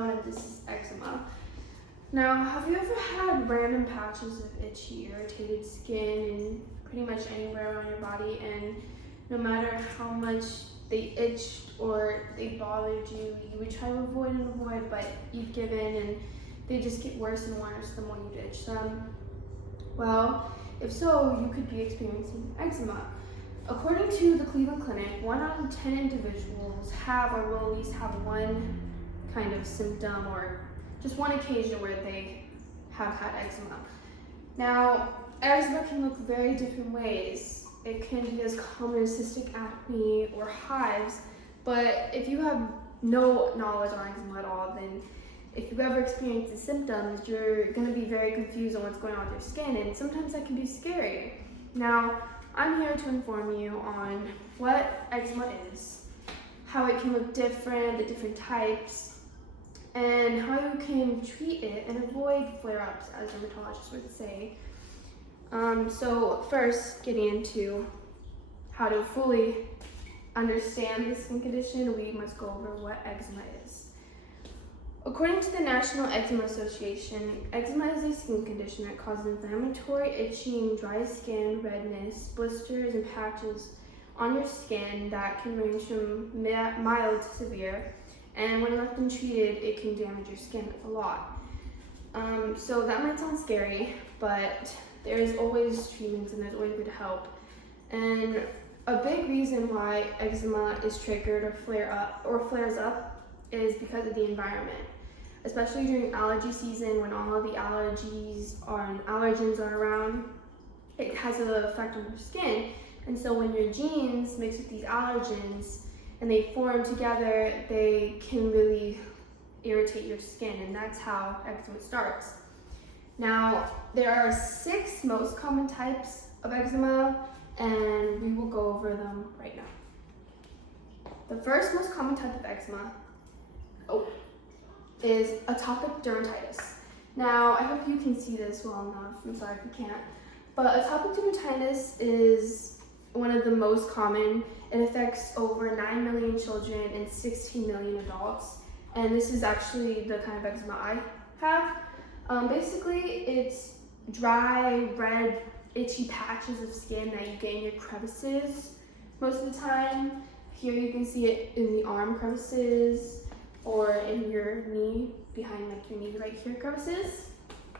known as this eczema. Now, have you ever had random patches of itchy, irritated skin in pretty much anywhere on your body, and no matter how much they itched or they bothered you, you would try to avoid, but you've given and they just get worse and worse the more you itch them? Well, if so, you could be experiencing eczema. According to the Cleveland Clinic, 1 out of 10 individuals have or will at least have one kind of symptom or just one occasion where they have had eczema. Now, eczema can look very different ways. It can be as common as cystic acne or hives, but if you have no knowledge on eczema at all, then if you've ever experienced the symptoms, you're going to be very confused on what's going on with your skin, and sometimes that can be scary. Now, I'm here to inform you on what eczema is, how it can look different, the different types, and how you can treat it and avoid flare-ups, as dermatologists would say. So first, getting into how to fully understand this skin condition, we must go over what eczema is. According to the National Eczema Association, eczema is a skin condition that causes inflammatory, itching, dry skin, redness, blisters, and patches on your skin that can range from mild to severe, and when left untreated, it can damage your skin a lot. So that might sound scary, but there's always treatments and there's always good help. And a big reason why eczema is triggered or flares up is because of the environment, especially during allergy season when all of the allergens are around. It has an effect on your skin, and so when your genes mix with these allergens and they form together, they can really irritate your skin, and that's how eczema starts. Now, there are 6 most common types of eczema, and we will go over them right now. The first most common type of eczema is atopic dermatitis. Now, I hope you can see this well enough. I'm sorry if you can't. But atopic dermatitis is one of the most common. It affects over 9 million children and 16 million adults. And this is actually the kind of eczema I have. Basically, it's dry, red, itchy patches of skin that you get in your crevices most of the time. Here you can see it in the arm crevices or in your knee, behind like your knee right here crevices.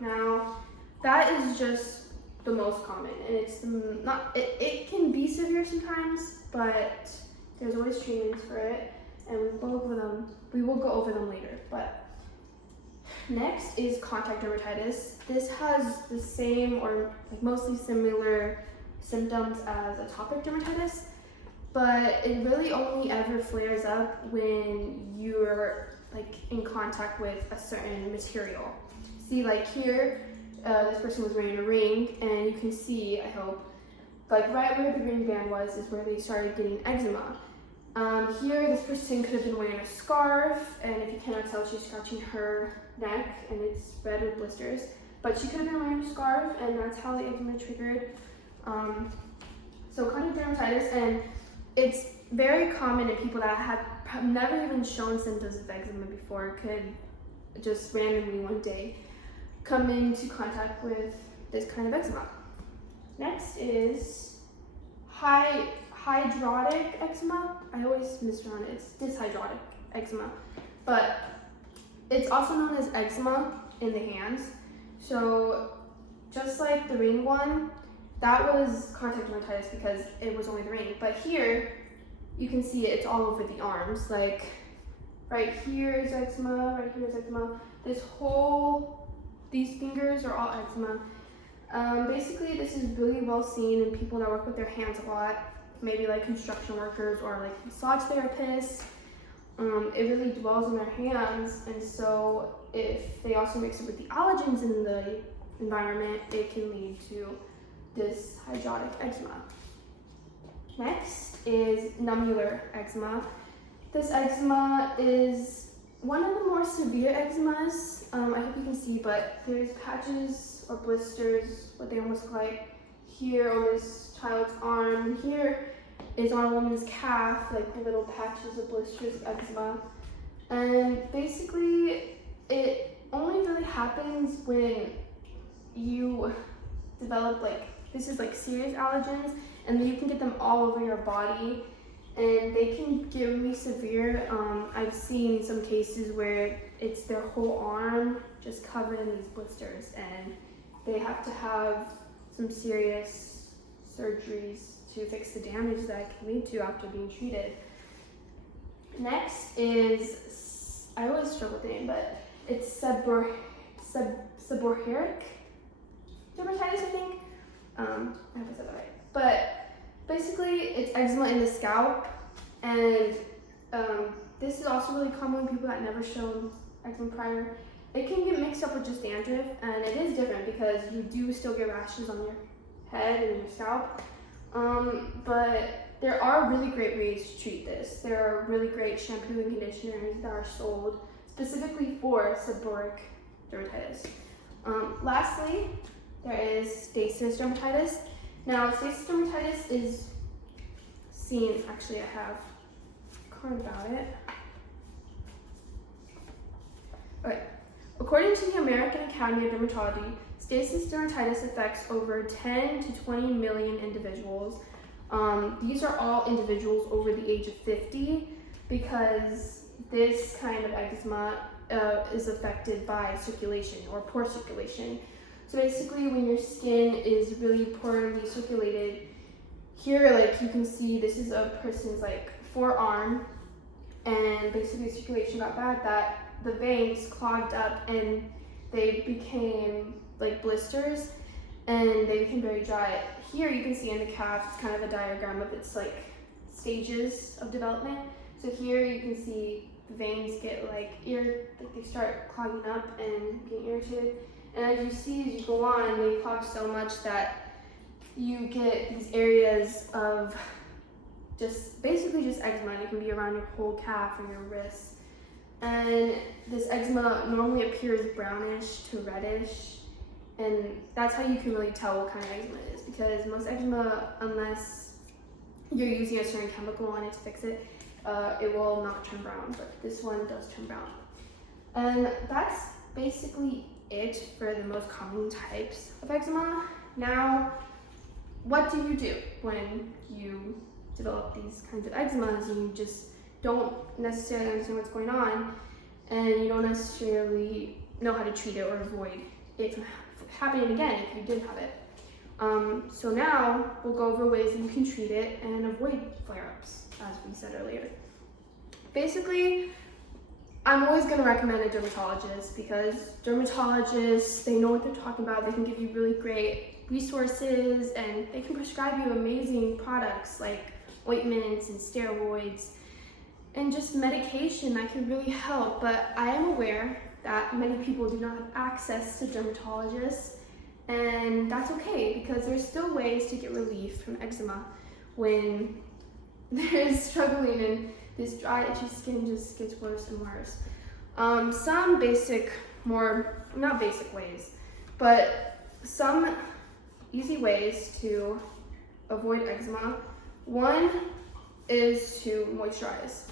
Now, that is just the most common, and it's not. It can be severe sometimes, but there's always treatments for it, and we will go over them later. But next is contact dermatitis. This has the same or like mostly similar symptoms as atopic dermatitis, but it really only ever flares up when you're like in contact with a certain material. See, like here, this person was wearing a ring, and you can see, I hope, like right where the ring band was is where they started getting eczema. Here, this person could have been wearing a scarf, and if you cannot tell, she's scratching her neck, and it's red with blisters. But she could have been wearing a scarf, and that's how the eczema triggered. So contact dermatitis, and it's very common in people that have never even shown symptoms of eczema before, could just randomly one day come into contact with this kind of eczema. Next is hydrotic eczema. I always mispronounce it. It's dyshydrotic eczema, but it's also known as eczema in the hands. So just like the ring one, that was contact dermatitis because it was only the ring. But here, you can see it's all over the arms. Like right here is eczema, right here is eczema. These fingers are all eczema. Basically, this is really well seen in people that work with their hands a lot, maybe like construction workers or like massage therapists. It really dwells in their hands, and so if they also mix it with the allergens in the environment, it can lead to this hydrotic eczema. Next is nummular eczema. This eczema is one of the more severe eczemas. I hope you can see, but there's patches or blisters, what they almost look like, here on this child's arm. Here is on a woman's calf, like little patches of blisters of eczema. And basically, it only really happens when you develop this is serious allergens, and then you can get them all over your body, and they can get really severe. I've seen some cases where it's their whole arm just covered in these blisters, and they have to have some serious surgeries to fix the damage that it can lead to after being treated. Next is, I always struggle with the name, but it's seborrheic dermatitis, I think. I hope I said that right. But basically, it's eczema in the scalp, and this is also really common in people that never shown eczema prior. It can get mixed up with just dandruff, and it is different because you do still get rashes on your head and your scalp. But there are really great ways to treat this. There are really great shampoo and conditioners that are sold specifically for seborrheic dermatitis. Lastly, there is stasis dermatitis. Now, stasis dermatitis is seen, actually I have a card about it. Okay. According to the American Academy of Dermatology, stasis dermatitis affects over 10 to 20 million individuals. These are all individuals over the age of 50 because this kind of eczema is affected by circulation or poor circulation. So basically, when your skin is really poorly circulated, here you can see this is a person's forearm, and basically circulation got bad that the veins clogged up and they became blisters, and they became very dry. Here you can see in the calf, it's kind of a diagram of its stages of development. So here you can see the veins get they start clogging up and getting irritated. And as you see, as you go on, they clog so much that you get these areas of basically just eczema, and it can be around your whole calf or your wrist. And this eczema normally appears brownish to reddish, and that's how you can really tell what kind of eczema it is, because most eczema, unless you're using a certain chemical on it to fix it, it will not turn brown, but this one does turn brown. And that's basically it for the most common types of eczema. Now, what do you do when you develop these kinds of eczemas and you just don't necessarily understand what's going on, and you don't necessarily know how to treat it or avoid it from happening again if you did have it? So now we'll go over ways that you can treat it and avoid flare-ups, as we said earlier. Basically, I'm always going to recommend a dermatologist, because dermatologists, they know what they're talking about. They can give you really great resources, and they can prescribe you amazing products like ointments and steroids and just medication that can really help. But I am aware that many people do not have access to dermatologists, and that's okay, because there's still ways to get relief from eczema when there's struggling and this dry, itchy skin just gets worse and worse. Some basic, not basic ways, but some easy ways to avoid eczema. One is to moisturize.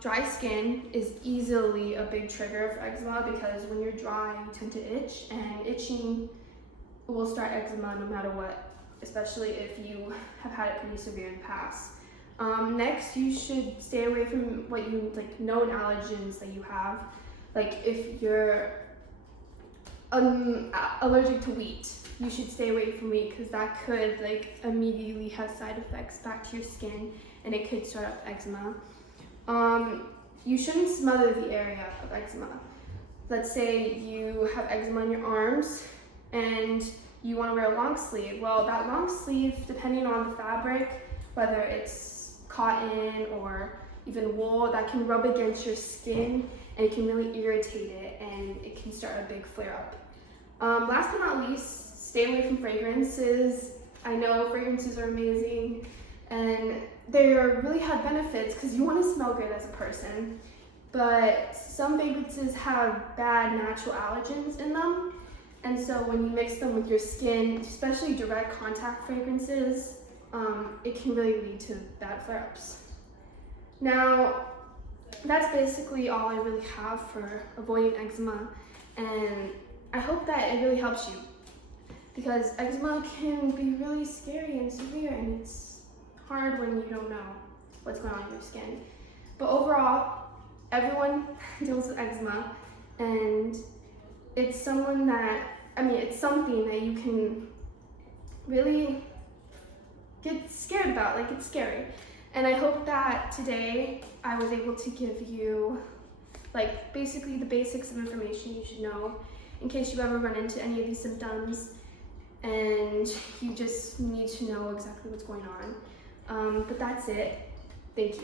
Dry skin is easily a big trigger for eczema, because when you're dry, you tend to itch, and itching will start eczema no matter what, especially if you have had it pretty severe in the past. Next, you should stay away from what you known allergens that you have. If you're allergic to wheat, you should stay away from wheat, because that could immediately have side effects back to your skin, and it could start up eczema. You shouldn't smother the area of eczema. Let's say you have eczema on your arms and you want to wear a long sleeve. Well, that long sleeve, depending on the fabric, whether it's cotton or even wool, that can rub against your skin, and it can really irritate it, and it can start a big flare-up. Last but not least, stay away from fragrances. I know fragrances are amazing, and they really have benefits because you want to smell good as a person, but some fragrances have bad natural allergens in them, and so when you mix them with your skin, especially direct contact fragrances, it can really lead to bad flare-ups. Now, that's basically all I really have for avoiding eczema, and I hope that it really helps you, because eczema can be really scary and severe, and it's hard when you don't know what's going on in your skin. But overall, everyone deals with eczema, and it's something that you can really get scared about, like it's scary. And I hope that today I was able to give you like basically the basics of information you should know in case you ever run into any of these symptoms and you just need to know exactly what's going on. But that's it. Thank you.